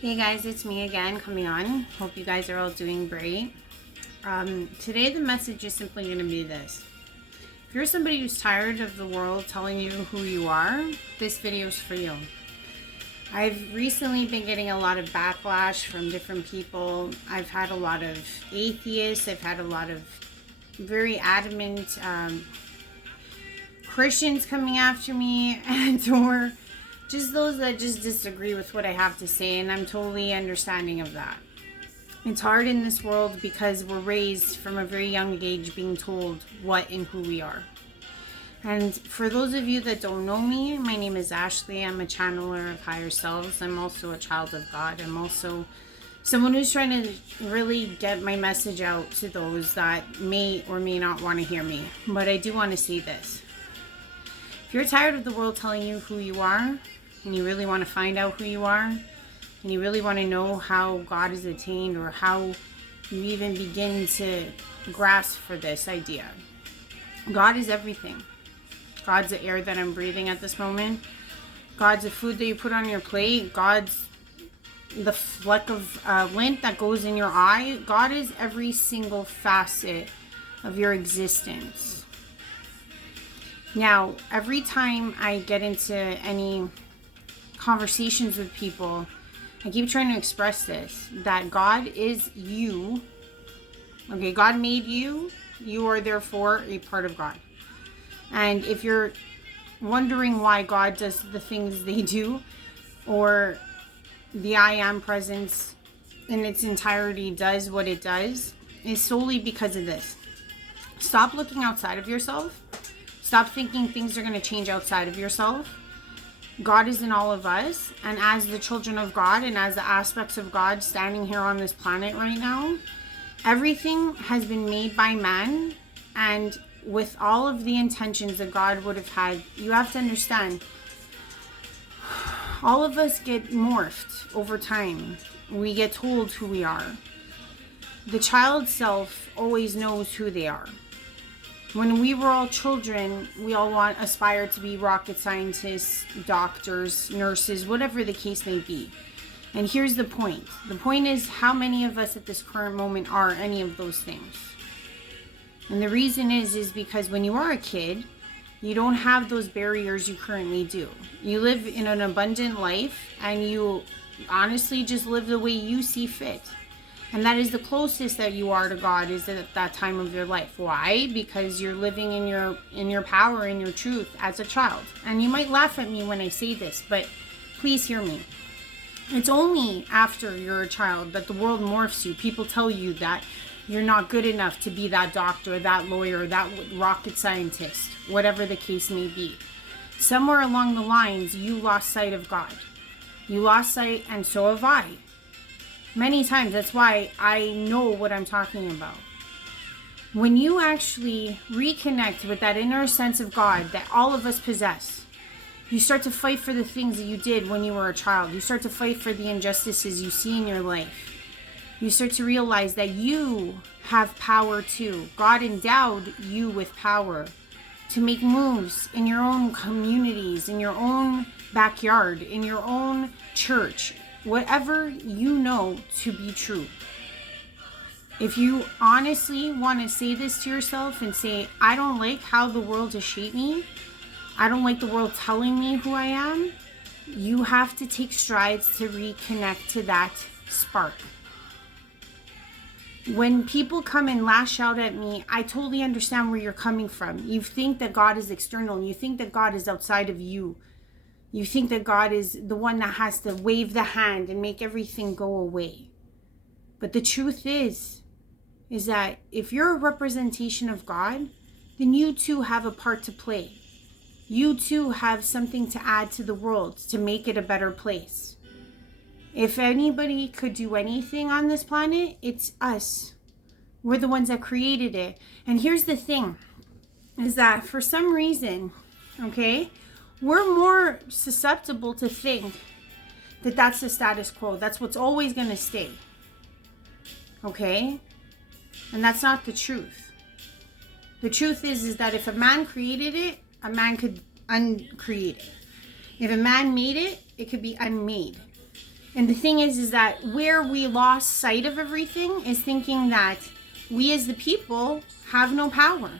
Hey guys, it's me again coming on. Hope you guys are all doing great. Today the message is simply going to be this. If you're somebody who's tired of the world telling you who you are, this video is for you. I've recently been getting a lot of backlash from different people. I've had a lot of atheists. I've had a lot of very adamant Christians coming after me or just those that just disagree with what I have to say, and I'm totally understanding of that. It's hard in this world because we're raised from a very young age being told what and who we are. And for those of you that don't know me, my name is Ashley. I'm a channeler of higher selves. I'm also a child of God. I'm also someone who's trying to really get my message out to those that may or may not want to hear me. But I do want to say this. If you're tired of the world telling you who you are, and you really want to find out who you are, and you really want to know how God is attained or how you even begin to grasp for this idea. God is everything. God's the air that I'm breathing at this moment. God's the food that you put on your plate. God's the fleck of lint that goes in your eye. God is every single facet of your existence. Now, every time I get into any conversations with people, I keep trying to express this, that God is you. Okay, God made you. You are therefore a part of God. And if you're wondering why God does the things they do, or the I Am presence in its entirety does what it does, is solely because of this. Stop looking outside of yourself. Stop thinking things are going to change outside of yourself. God is in all of us, and as the children of God and as the aspects of God standing here on this planet right now, everything has been made by man, and with all of the intentions that God would have had. You have to understand, all of us get morphed over time. We get told who we are. The child self always knows who they are. When we were all children, we all aspire to be rocket scientists, doctors, nurses, whatever the case may be. And here's the point. The point is, how many of us at this current moment are any of those things? And the reason is because when you are a kid, you don't have those barriers you currently do. You live in an abundant life, and you honestly just live the way you see fit. And that is the closest that you are to God, is at that time of your life. Why? Because you're living in your power, in your truth as a child. And you might laugh at me when I say this, but please hear me. It's only after you're a child that the world morphs you. People tell you that you're not good enough to be that doctor, that lawyer, that rocket scientist, whatever the case may be. Somewhere along the lines, you lost sight of God. You lost sight, and so have I. Many times. That's why I know what I'm talking about. When you actually reconnect with that inner sense of God that all of us possess, you start to fight for the things that you did when you were a child. You start to fight for the injustices you see in your life. You start to realize that you have power too. God endowed you with power to make moves in your own communities, in your own backyard, in your own church. Whatever you know to be true. If you honestly want to say this to yourself and say, I don't like how the world has shaped me, I don't like the world telling me who I am, you have to take strides to reconnect to that spark. When people come and lash out at me, I totally understand where you're coming from. You think that God is external. You think that God is outside of you. You think that God is the one that has to wave the hand and make everything go away. But the truth is that if you're a representation of God, then you too have a part to play. You too have something to add to the world to make it a better place. If anybody could do anything on this planet, it's us. We're the ones that created it. And here's the thing, is that for some reason, okay, we're more susceptible to think that that's the status quo. That's what's always going to stay. Okay? And that's not the truth. The truth is that if a man created it, a man could uncreate it. If a man made it, it could be unmade. And the thing is that where we lost sight of everything is thinking that we as the people have no power.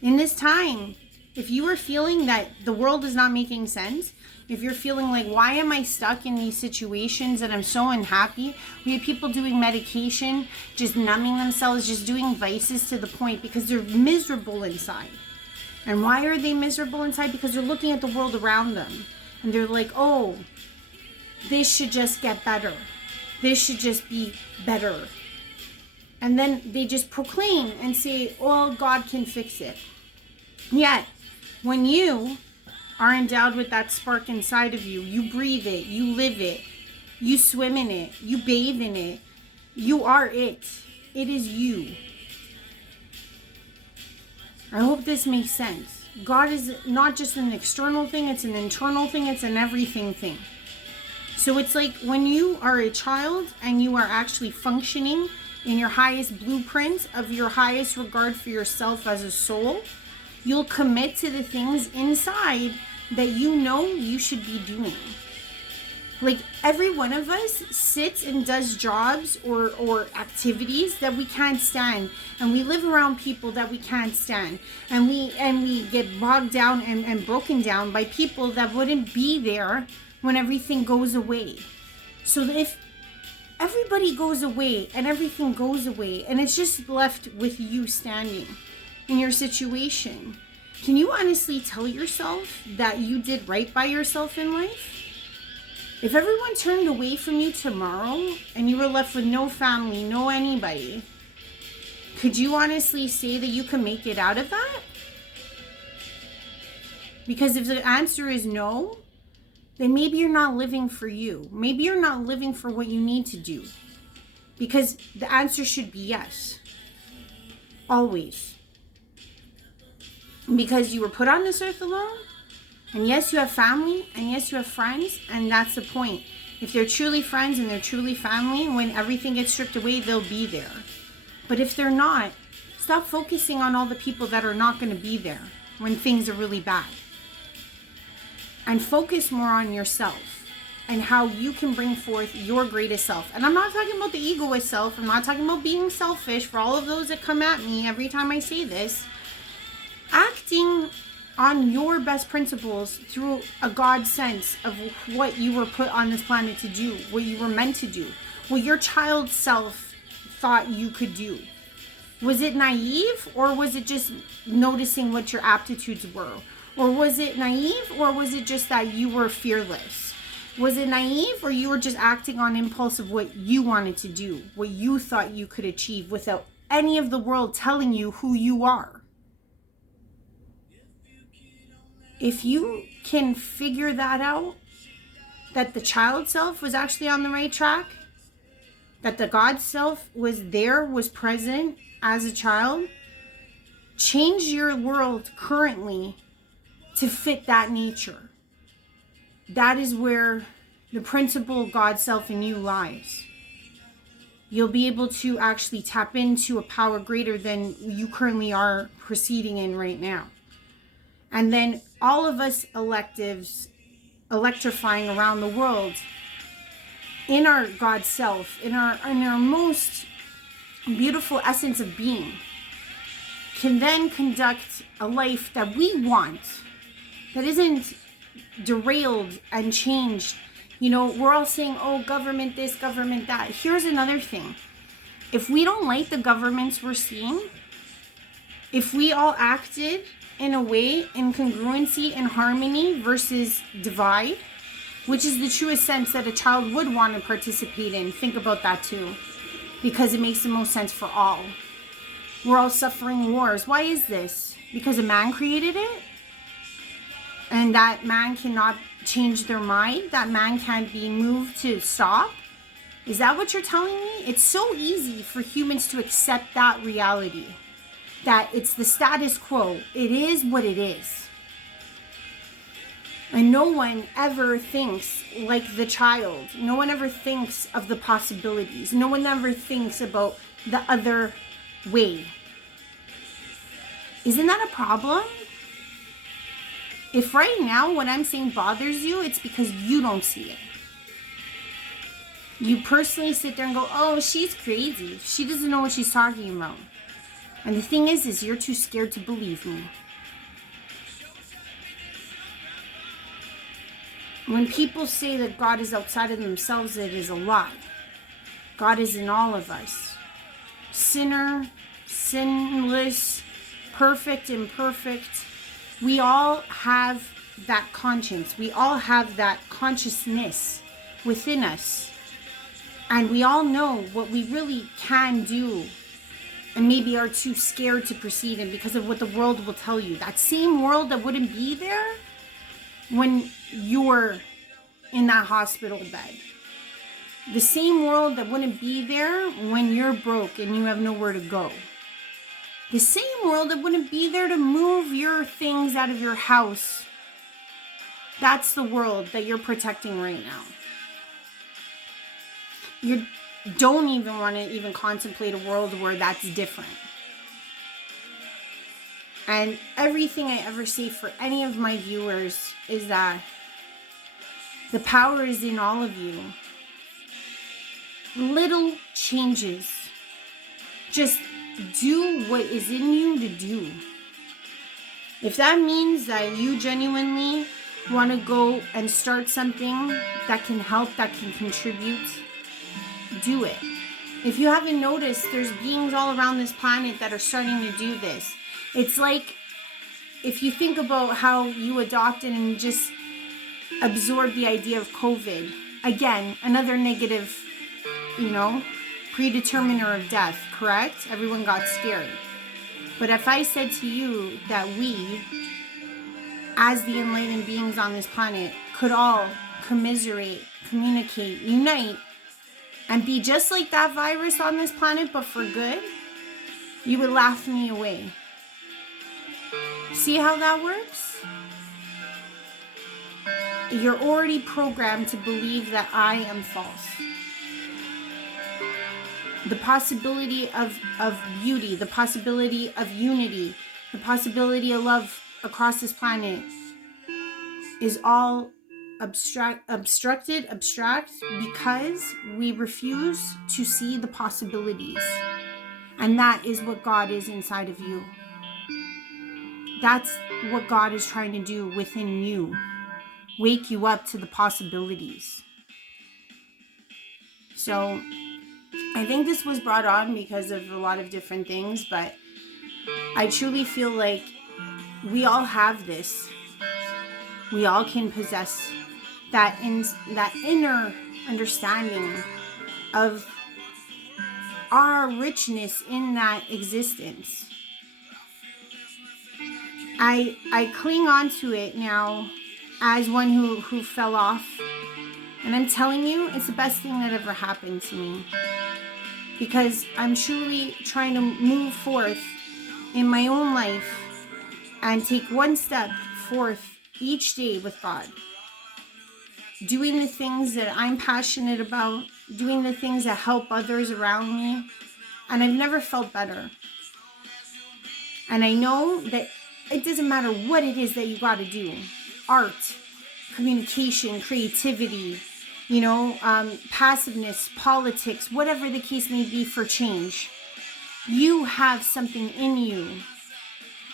In this time, if you are feeling that the world is not making sense, if you're feeling like, why am I stuck in these situations and I'm so unhappy? We have people doing medication, just numbing themselves, just doing vices to the point because they're miserable inside. And why are they miserable inside? Because they're looking at the world around them. And they're like, oh, this should just get better. This should just be better. And then they just proclaim and say, oh, God can fix it. Yet, when you are endowed with that spark inside of you, you breathe it, you live it, you swim in it, you bathe in it, you are it. It is you. I hope this makes sense. God is not just an external thing, it's an internal thing, it's an everything thing. So it's like when you are a child and you are actually functioning in your highest blueprint of your highest regard for yourself as a soul, you'll commit to the things inside that you know you should be doing. Like every one of us sits and does jobs or activities that we can't stand, and we live around people that we can't stand, and we get bogged down and broken down by people that wouldn't be there when everything goes away. So if everybody goes away and everything goes away and it's just left with you standing in your situation, can you honestly tell yourself that you did right by yourself in life? If everyone turned away from you tomorrow and you were left with no family, no anybody, could you honestly say that you can make it out of that? Because if the answer is no, then maybe you're not living for you. Maybe you're not living for what you need to do. Because the answer should be yes. Always. Because you were put on this earth alone. And yes, you have family. And yes, you have friends. And that's the point. If they're truly friends and they're truly family, when everything gets stripped away, they'll be there. But if they're not, stop focusing on all the people that are not going to be there when things are really bad. And focus more on yourself and how you can bring forth your greatest self. And I'm not talking about the egoist self. I'm not talking about being selfish for all of those that come at me every time I say this. Acting on your best principles through a God sense of what you were put on this planet to do, what you were meant to do, what your child self thought you could do. Was it naive, or was it just noticing what your aptitudes were? Or was it naive, or was it just that you were fearless? Was it naive, or you were just acting on impulse of what you wanted to do, what you thought you could achieve without any of the world telling you who you are? If you can figure that out, that the child self was actually on the right track, that the God self was there, was present as a child, change your world currently to fit that nature. That is where the principle God self in you lies. You'll be able to actually tap into a power greater than you currently are proceeding in right now. And then all of us electives electrifying around the world in our God self, in our most beautiful essence of being, can then conduct a life that we want, that isn't derailed and changed. You know, we're all saying, oh, government this, government that. Here's another thing. If we don't like the governments we're seeing, if we all acted in a way, in congruency and harmony versus divide, which is the truest sense that a child would want to participate in. Think about that too, because it makes the most sense for all. We're all suffering wars. Why is this? Because a man created it? And that man cannot change their mind? That man can't be moved to stop? Is that what you're telling me? It's so easy for humans to accept that reality. That it's the status quo. It is what it is. And no one ever thinks like the child. No one ever thinks of the possibilities. No one ever thinks about the other way. Isn't that a problem? If right now what I'm saying bothers you, it's because you don't see it. You personally sit there and go, oh, she's crazy. She doesn't know what she's talking about. And the thing is you're too scared to believe me. When people say that God is outside of themselves, it is a lie. God is in all of us. Sinner, sinless, perfect, imperfect. We all have that conscience. We all have that consciousness within us. And we all know what we really can do, and maybe are too scared to proceed in because of what the world will tell you. That same world that wouldn't be there when you're in that hospital bed. The same world that wouldn't be there when you're broke and you have nowhere to go. The same world that wouldn't be there to move your things out of your house. That's the world that you're protecting right now. You don't even want to even contemplate a world where that's different. And everything I ever say for any of my viewers is that the power is in all of you. Little changes. Just do what is in you to do. If that means that you genuinely want to go and start something that can help, that can contribute, do it. If you haven't noticed, there's beings all around this planet that are starting to do this. It's like if you think about how you adopted and just absorbed the idea of COVID. Again, another negative, predeterminer of death, correct? Everyone got scared. But if I said to you that we, as the enlightened beings on this planet, could all commiserate, communicate, unite, and be just like that virus on this planet, but for good, you would laugh me away. See how that works? You're already programmed to believe that I am false. The possibility of beauty, the possibility of unity, the possibility of love across this planet is all abstract because we refuse to see the possibilities. And that is what God is inside of you. That's what God is trying to do within you. Wake you up to the possibilities. So I think this was brought on because of a lot of different things, but I truly feel like we all have this. We all can possess that inner understanding of our richness in that existence. I cling on to it now as one who fell off. And I'm telling you, it's the best thing that ever happened to me. Because I'm truly trying to move forth in my own life and take one step forth each day with God. Doing the things that I'm passionate about, doing the things that help others around me. And I've never felt better. And I know that it doesn't matter what it is that you got to do. Art, communication, creativity, passiveness, politics, whatever the case may be for change. You have something in you.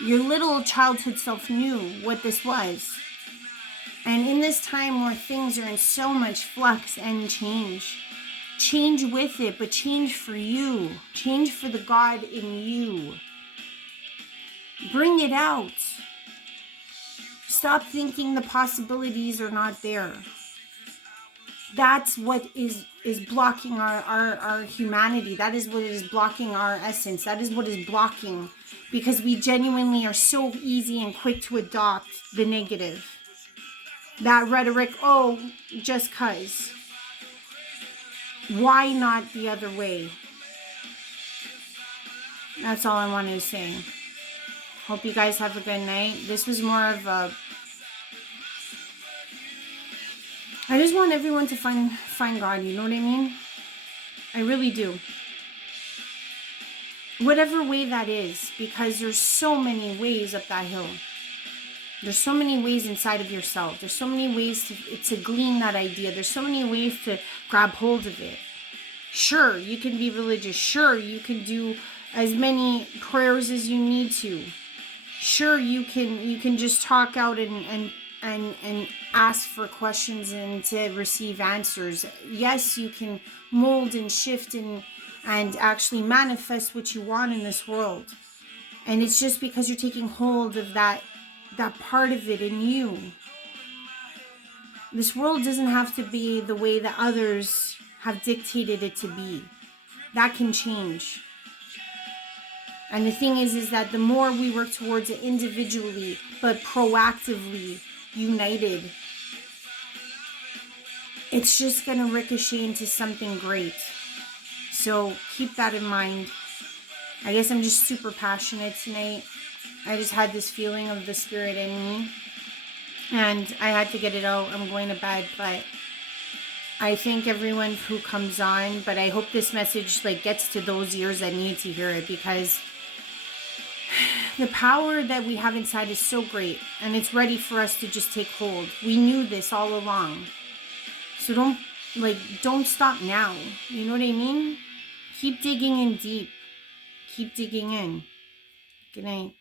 Your little childhood self knew what this was. And in this time where things are in so much flux and change with it, but change for you. Change for the God in you. Bring it out. Stop thinking the possibilities are not there. That's what is blocking our humanity. That is what is blocking our essence. That is what is blocking, because we genuinely are so easy and quick to adopt the negative. That rhetoric, just 'cause. Why not the other way? That's all I wanted to say. Hope you guys have a good night. This was more of a... I just want everyone to find God, you know what I mean? I really do. Whatever way that is, because there's so many ways up that hill. There's so many ways inside of yourself. There's so many ways to glean that idea. There's so many ways to grab hold of it. Sure, you can be religious. Sure, you can do as many prayers as you need to. Sure, you can just talk out and ask for questions and to receive answers. Yes, you can mold and shift and actually manifest what you want in this world. And it's just because you're taking hold of that part of it in you. This world doesn't have to be the way that others have dictated it to be. That can change. And the thing is that the more we work towards it individually, but proactively united, it's just going to ricochet into something great. So keep that in mind. I guess I'm just super passionate tonight. I just had this feeling of the spirit in me. And I had to get it out. I'm going to bed, but I thank everyone who comes on. But I hope this message gets to those ears that need to hear it, because the power that we have inside is so great, and it's ready for us to just take hold. We knew this all along. So don't stop now. You know what I mean? Keep digging in deep. Keep digging in. Good night.